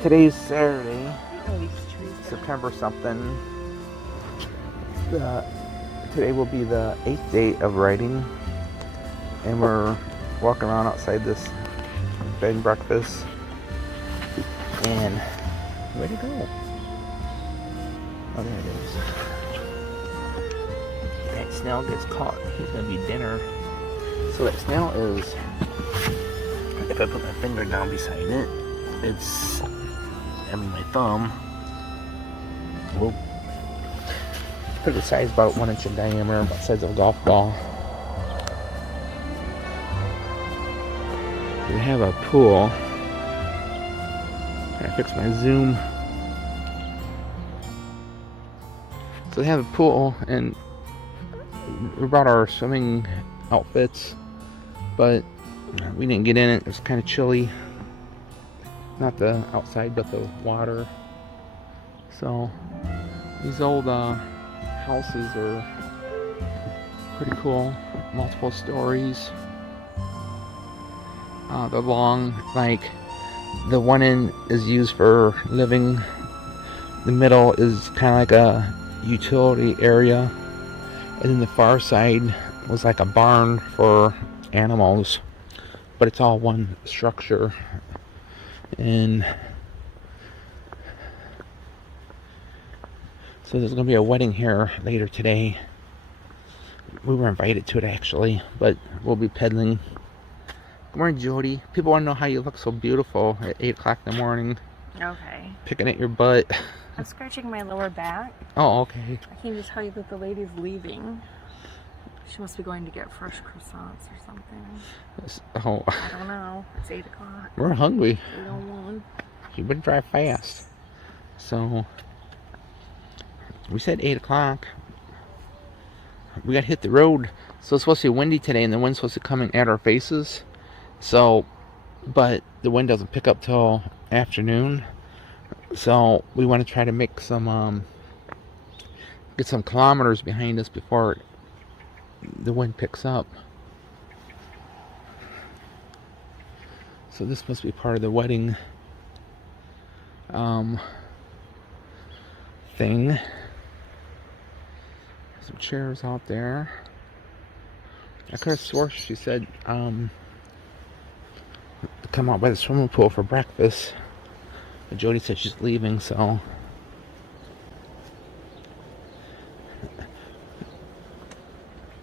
Today's Saturday, September something. Today will be the 8th day of riding, and we're walking around outside this bed and breakfast. And where'd it go? Oh, there it is. That snail gets caught. He's gonna be dinner. So that snail is, if I put my finger down beside it, it's, I mean my thumb, whoop, pretty size, about 1 inch in diameter, about the size of a golf ball. We have a pool. I fix my zoom. So they have a pool, and we brought our swimming outfits, but we didn't get in it. It was kind of chilly. Not the outside, but the water. So these old houses are pretty cool. Multiple stories. They're long, like the one end is used for living. The middle is kind of like a utility area, and then the far side was like a barn for animals. But it's all one structure. And so there's going to be a wedding here later today. We were invited to it actually, but we'll be peddling. Good morning, Jody. People want to know how you look so beautiful at 8 o'clock in the morning. Okay. Picking at your butt. I'm scratching my lower back. Oh, okay. I came to tell you that the lady's leaving. She must be going to get fresh croissants or something. Oh. I don't know. It's 8 o'clock. We're hungry. 8:01. You better drive fast. So, we said 8 o'clock. We got to hit the road. So it's supposed to be windy today, and the wind's supposed to come in at our faces. So, but the wind doesn't pick up till afternoon. So we want to try to make some, get some kilometers behind us before the wind picks up. So this must be part of the wedding thing. Some chairs out there. I could have swore she said to come out by the swimming pool for breakfast, but Jody said she's leaving, so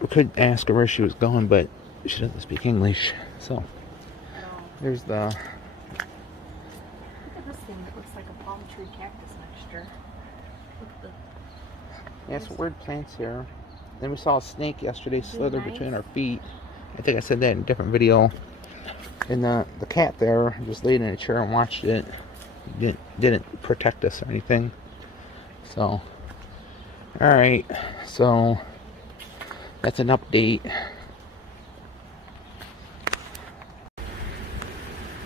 we could ask her where she was going, but she doesn't speak English. So there's the, Look at this thing that looks like a palm tree cactus mixture. Look at the... yeah, some weird plants here. Then we saw a snake yesterday slither nice? between our feet. I think I said that in a different video. And the cat there just laid in a chair and watched it. Didn't protect us or anything. So, alright. So, that's an update.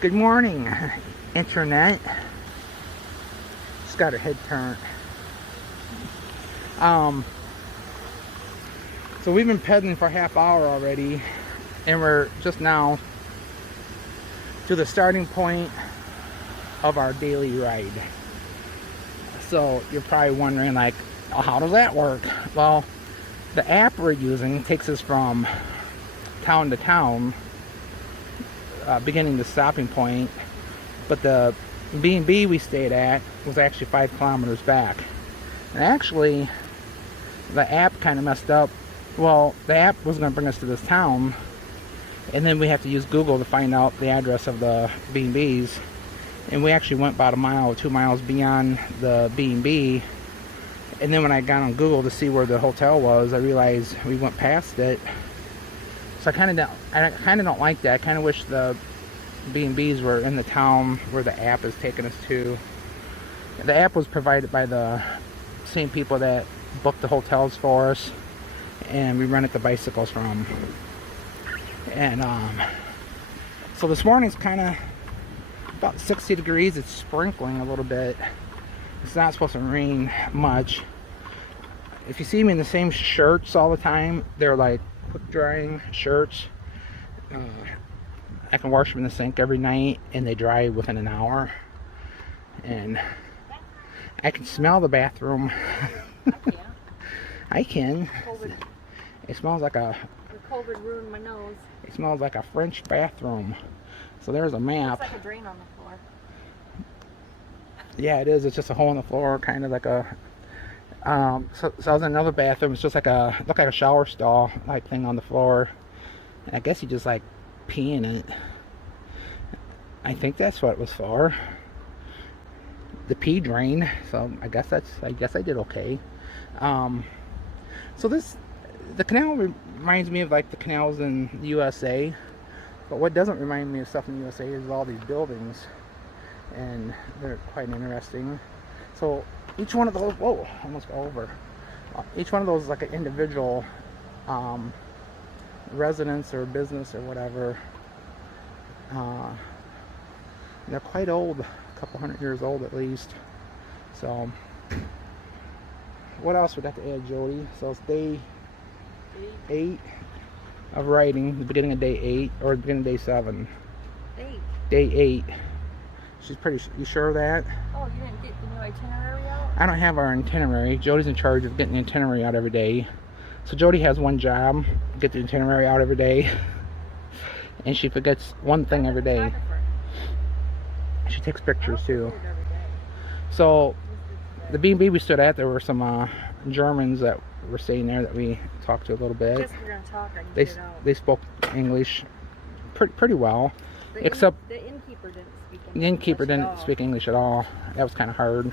Good morning, Internet. Just got her head turned. So we've been pedaling for a half hour already, and we're just now to the starting point of our daily ride. So you're probably wondering, like, oh, how does that work? Well, the app we're using takes us from town to town, beginning to stopping point, but the B&B we stayed at was actually 5 kilometers back. And actually, the app kind of messed up. Well, the app was going to bring us to this town, and then we have to use Google to find out the address of the B&Bs. And we actually went about a mile or 2 miles beyond the B&B. And then when I got on Google to see where the hotel was, I realized we went past it. So I kind of don't like that. I kind of wish the B&Bs were in the town where the app is taking us to. The app was provided by the same people that booked the hotels for us, and we rented the bicycles from. And so this morning's kind of about 60 degrees. It's sprinkling a little bit. It's not supposed to rain much. if you see me in the same shirts all the time, they're like quick drying shirts. I can wash them in the sink every night and they dry within an hour. And I can smell the bathroom. I can. COVID. It smells like a... The COVID ruined my nose. It smells like a French bathroom. So there's a map. It's like a drain on the floor. Yeah, it is. It's just a hole in the floor, kind of like a... so I was in another bathroom. It's just like a... looked like a shower stall like thing on the floor. And I guess you just like pee in it. I think that's what it was for. The pee drain. So I guess I did okay. So the canal reminds me of like the canals in the USA, but what doesn't remind me of stuff in the USA is all these buildings, and they're quite interesting. So each one of those, whoa, almost got over. Each one of those is like an individual residence or business or whatever. They're quite old, a couple hundred years old at least. So what else we got to add, Jody? So it's day 8 of writing, the beginning of day 8 or the beginning of day 7. 8. Day 8. She's pretty. You sure of that? Oh, you didn't get the new itinerary out? I don't have our itinerary. Jody's in charge of getting the itinerary out every day. So Jody has one job: get the itinerary out every day, and she forgets one thing every day. She takes pictures too. So the B&B we stood at, there were some Germans that were staying there that we talked to a little bit. Just we're gonna talk. I can get it out. They spoke English pretty well, except the innkeeper didn't speak English. the innkeeper didn't speak English at all. That was kind of hard.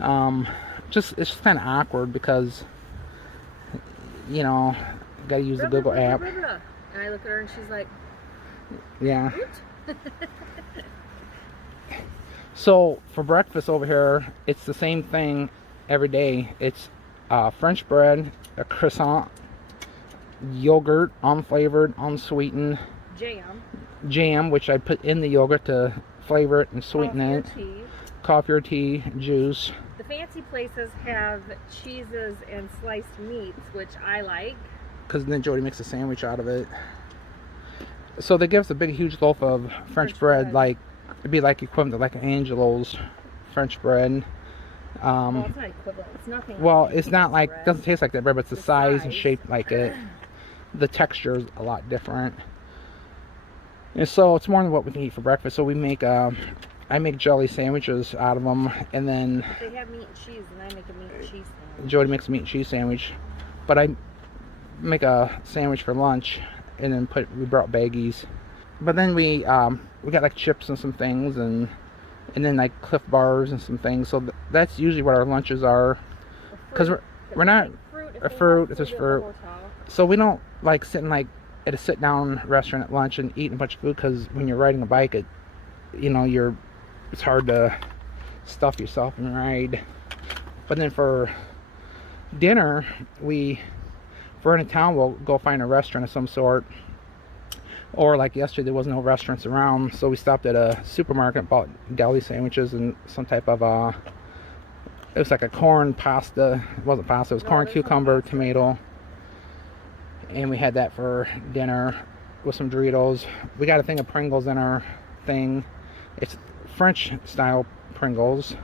It's just kind of awkward because, you know, you gotta use the Google app. And I look at her and she's like, yeah. So for breakfast over here, it's the same thing every day. It's French bread, a croissant, yogurt, unflavored, unsweetened, jam, which I put in the yogurt to flavor it and sweeten it, coffee or tea, juice. The fancy places have cheeses and sliced meats, which I like. Because then Jody makes a sandwich out of it. So they give us a big, huge loaf of French bread, like it'd be like equivalent to like an Angelo's French bread. Well, it's not equivalent. It's nothing. Well, like it's not like, bread. it doesn't taste like that bread, but it's the size and shape like it. The texture is a lot different. And so it's more than what we can eat for breakfast. So we make, I make jelly sandwiches out of them, and then they have meat and cheese, and I make a meat and cheese sandwich. Jody makes a meat and cheese sandwich, but I make a sandwich for lunch, and then we brought baggies. But then we got like chips and some things, and then like Cliff Bars and some things. So that's usually what our lunches are, because we're not fruit. If there's fruit, so we don't like sitting like at a sit down restaurant at lunch and eating a bunch of food, because when you're riding a bike, it's hard to stuff yourself and ride. But then for dinner, if we're in a town, we'll go find a restaurant of some sort. Or like yesterday, there was no restaurants around, so we stopped at a supermarket and bought deli sandwiches and some type of it was like a corn pasta. It wasn't pasta, it was corn, cucumber, tomato, and we had that for dinner with some Doritos. We got a thing of Pringles in our thing. It's French style Pringles.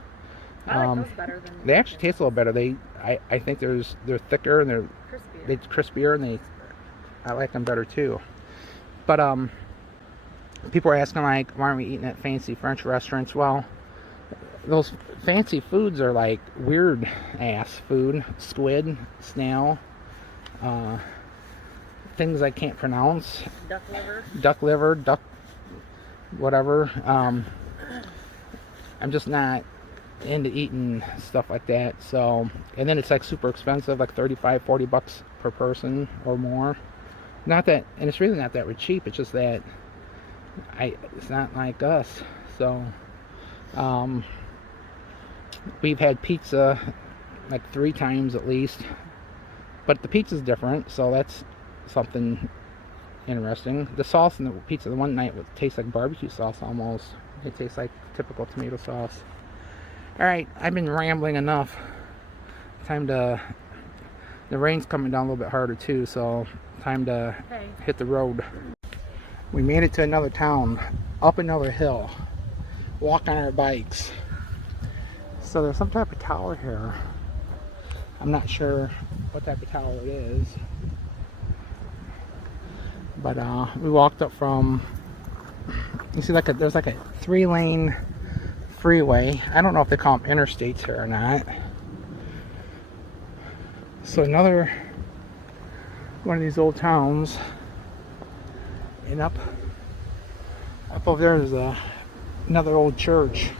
I like those better than they actually taste a little better. I think they're thicker and they're crispier, and I like them better too. But people are asking like, why aren't we eating at fancy French restaurants? Well, those fancy foods are like weird ass food. Squid, snail, things I can't pronounce. Duck liver, duck whatever. I'm just not into eating stuff like that. So, and then it's like super expensive, like $35-40 per person or more. Not that, and it's really not that we're cheap. It's just that it's not like us. So we've had pizza like 3 times at least, but the pizza's different, so that's something interesting. The sauce in the pizza the one night would taste like barbecue sauce almost. It tastes like typical tomato sauce. All right, I've been rambling enough. Time to The rain's coming down a little bit harder too, so time to hit the road. We made it to another town, up another hill, walk on our bikes. So there's some type of tower here. I'm not sure what type of tower it is. But we walked up from, you see there's like a 3-lane freeway. I don't know if they call them interstates here or not. So another one of these old towns. And up over there is another old church.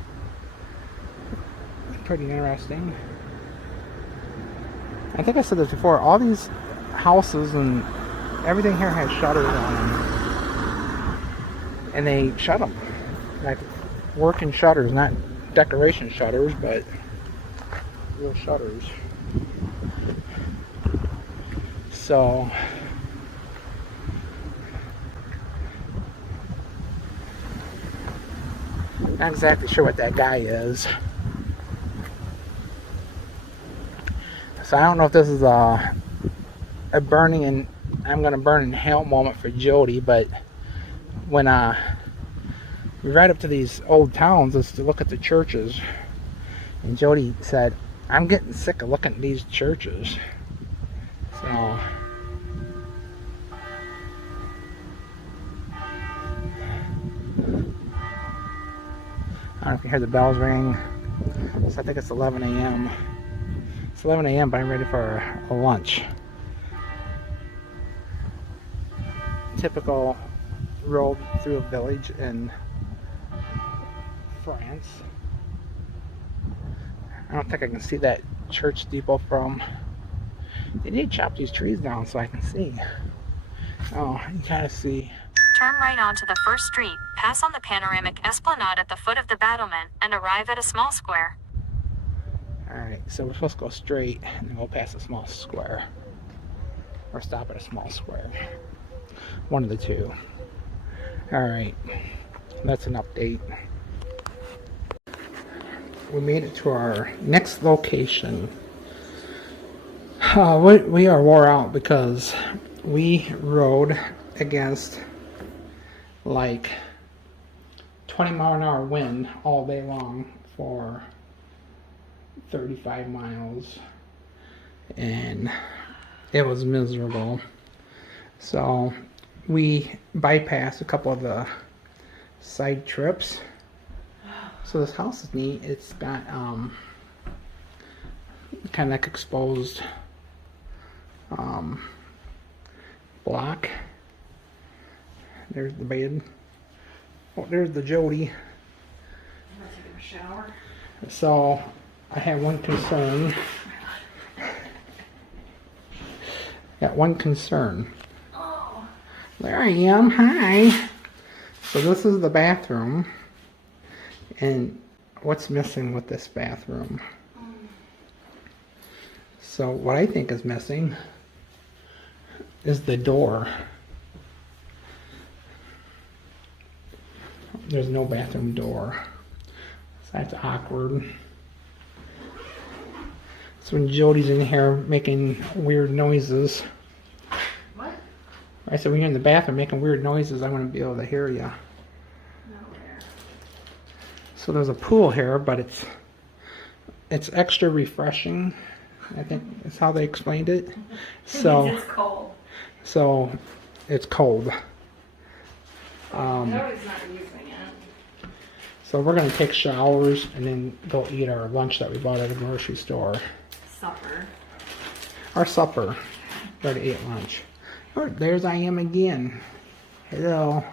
Pretty interesting. I think I said this before, all these houses and everything here has shutters on them. And they shut them. Like working shutters, not decoration shutters, but real shutters. So not exactly sure what that guy is. So I don't know if this is a burning and I'm gonna burn in hell moment for Jody, but when we ride up to these old towns is to look at the churches, and Jody said, "I'm getting sick of looking at these churches." So I don't know if you hear the bells ring. So I think it's 11 a.m. It's 11 a.m. but I'm ready for a lunch. Typical road through a village in France. I don't think I can see that church steeple from. They need to chop these trees down so I can see. Oh, you kind of see. Turn right onto the first street, pass on the panoramic esplanade at the foot of the battlement, and arrive at a small square. Alright, so we're supposed to go straight and then go past a small square. Or stop at a small square. One of the two. Alright, that's an update. We made it to our next location. We are wore out because we rode against like 20-mile-an-hour wind all day long for 35 miles, and it was miserable. So we bypassed a couple of the side trips. So this house is neat. It's got kind of like exposed block. There's the bed. Oh, there's the Jody. I'm gonna take a shower. So I have one concern. Got one concern. Oh. There I am. Hi. So this is the bathroom. And what's missing with this bathroom? So what I think is missing is the door. There's no bathroom door. So that's awkward. So when Jody's in here making weird noises. What? I said when you're in the bathroom making weird noises, I want to be able to hear you. Nowhere. So there's a pool here, but it's extra refreshing. I think that's how they explained it. So it's cold. So it's cold. Nobody's not using it. So we're gonna take showers and then go eat our lunch that we bought at the grocery store. Supper. Our supper. We already ate lunch. Oh, there's I am again. Hello.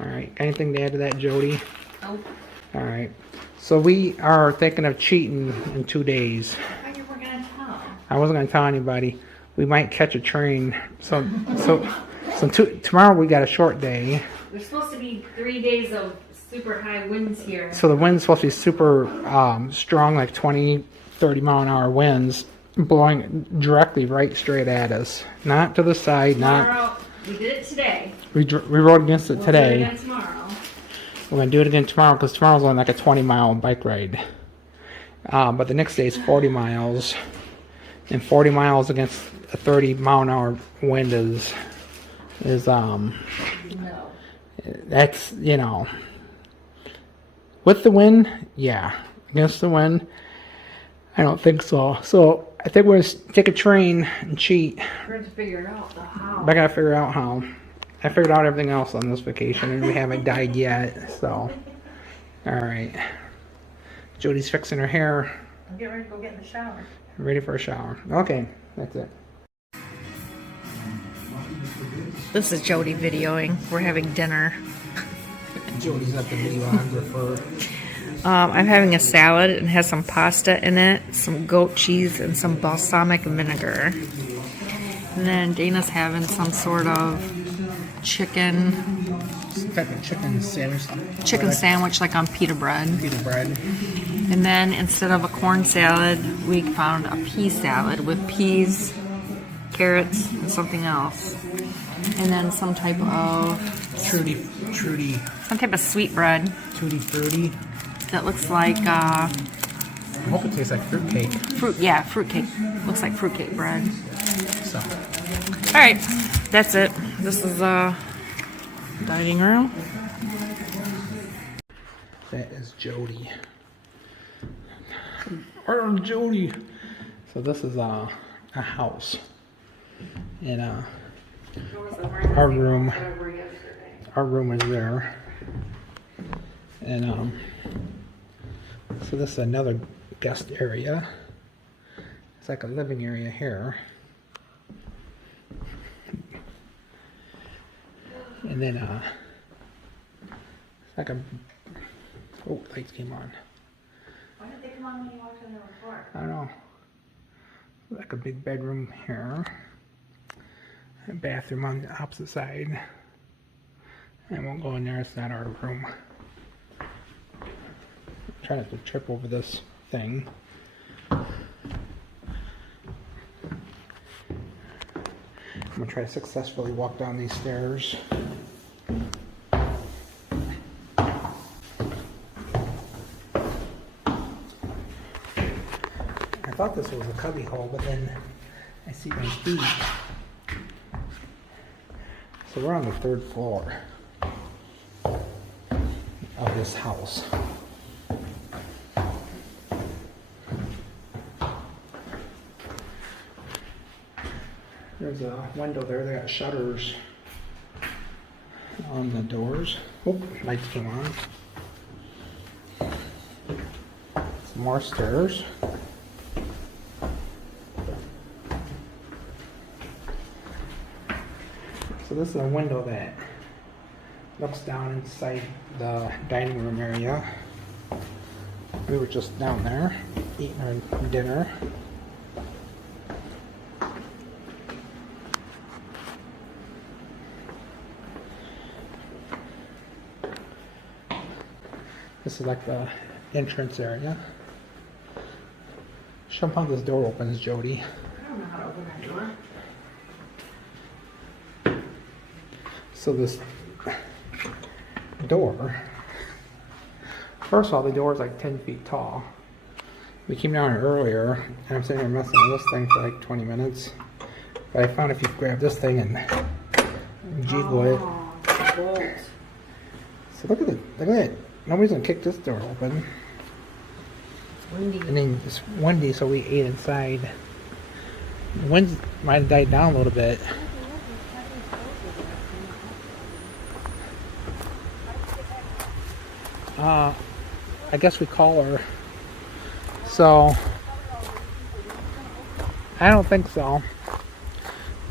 Alright, anything to add to that, Jody? Nope. Alright. So we are thinking of cheating in 2 days. I thought you were gonna tell. I wasn't gonna tell anybody. We might catch a train. So tomorrow we got a short day. There's supposed to be 3 days of super high winds here. So the wind's supposed to be super strong, like 20, 30 mile an hour winds, blowing directly right straight at us. Not to the side, Tomorrow, we did it today. We rode against it today. We'll do it again tomorrow. We're going to do it again tomorrow because tomorrow's only like a 20-mile bike ride. But the next day is 40 miles. And 40 miles against a 30-mile-an-hour wind is that's, you know, with the wind, yeah. Against the wind, I don't think so. So I think we're gonna take a train and cheat. We're going to figure out how. But I gotta figure out how. I figured out everything else on this vacation and we haven't died yet, so. Alright. Jody's fixing her hair. I'm getting ready to go get in the shower. Ready for a shower. Okay, that's it. This is Jody videoing. We're having dinner. Jody's at the videographer. I'm having a salad. It has some pasta in it, some goat cheese, and some balsamic vinegar. And then Dana's having some sort of chicken sandwich like on pita bread. And then instead of a corn salad, we found a pea salad with peas, carrots, and something else. And then some type of some type of sweet bread. Tutti frutti. That looks like I hope it tastes like fruitcake. Fruitcake. Looks like fruitcake bread. So. Alright, that's it. This is dining room. That is Jody. Where's Jody? So this is a house. And our room is there. And so this is another guest area. It's like a living area here. And then it's like a lights came on. Why did they come on when you walked in there before? I don't know. Like a big bedroom here. A bathroom on the opposite side. I won't go in there, it's not our room. I'm trying not to trip over this thing. I'm gonna try to successfully walk down these stairs. I thought this was a cubby hole, but then I see my feet. So we're on the 3rd floor of this house. There's a window there, they got shutters on the doors. Oh, lights came on. Some more stairs. So this is a window that looks down inside the dining room area. We were just down there eating our dinner. This is like the entrance area. Show how this door opens, Jody. I don't know how to open that door. So this door, first of all, the door is like 10 feet tall. We came down here earlier, and I'm sitting here messing with this thing for like 20 minutes. But I found if you grab this thing and jiggle it. So look at it, look at it. Nobody's gonna kick this door open. It's windy. And then it's windy, so we ate inside. The wind might have died down a little bit. I guess we call her. So I don't think so.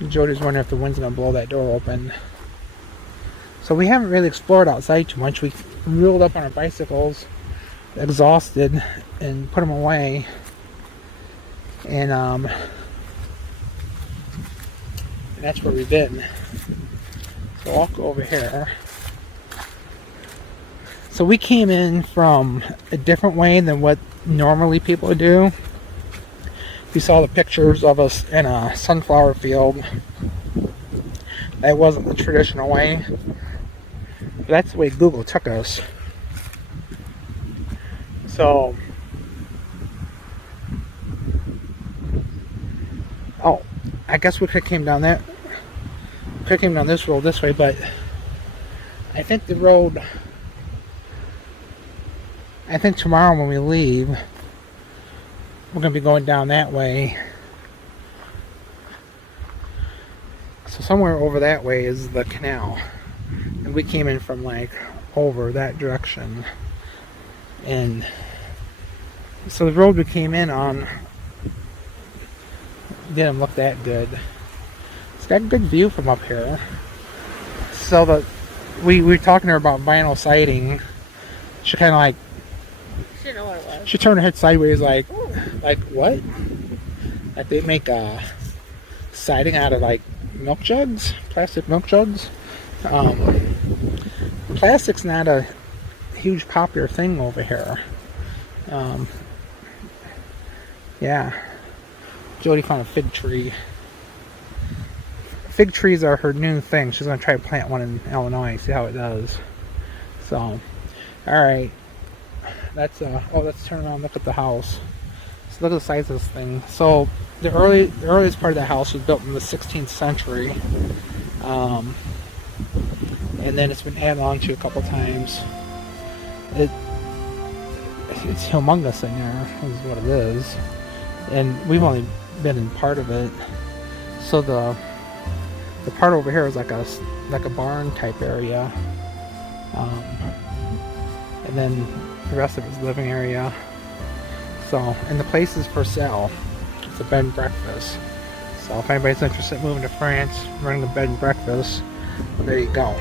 Jody's wondering if the wind's gonna blow that door open. So we haven't really explored outside too much. We reeled up on our bicycles, exhausted, and put them away. And that's where we've been. So I'll go over here. So we came in from a different way than what normally people do. You saw the pictures of us in a sunflower field. That wasn't the traditional way. But that's the way Google took us. So Oh, I guess we could have came down that. Could have came down this road this way, but I think the road. I think tomorrow when we leave, we're gonna be going down that way. So somewhere over that way is the canal, and we came in from like over that direction, and so the road we came in on didn't look that good. It's got a good view from up here. So we were talking to her about vinyl siding. She kind of like, She didn't know what it was. she turned her head sideways like what? Like they make siding out of like milk jugs, plastic milk jugs. Plastic's not a huge popular thing over here. Yeah. Jody found a fig tree. Fig trees are her new thing. She's going to try to plant one in Illinois, see how it does. So, alright. That's, let's turn around and look at the house. So look at the size of this thing. So, the earliest part of the house was built in the 16th century. And then it's been added on to a couple times. It's humongous in there, is what it is. And we've only been in part of it. So the part over here is like a barn type area, and then the rest of it is living area. So, and the place is for sale. It's a bed and breakfast. So if anybody's interested in moving to France, running a bed and breakfast, well, there you go.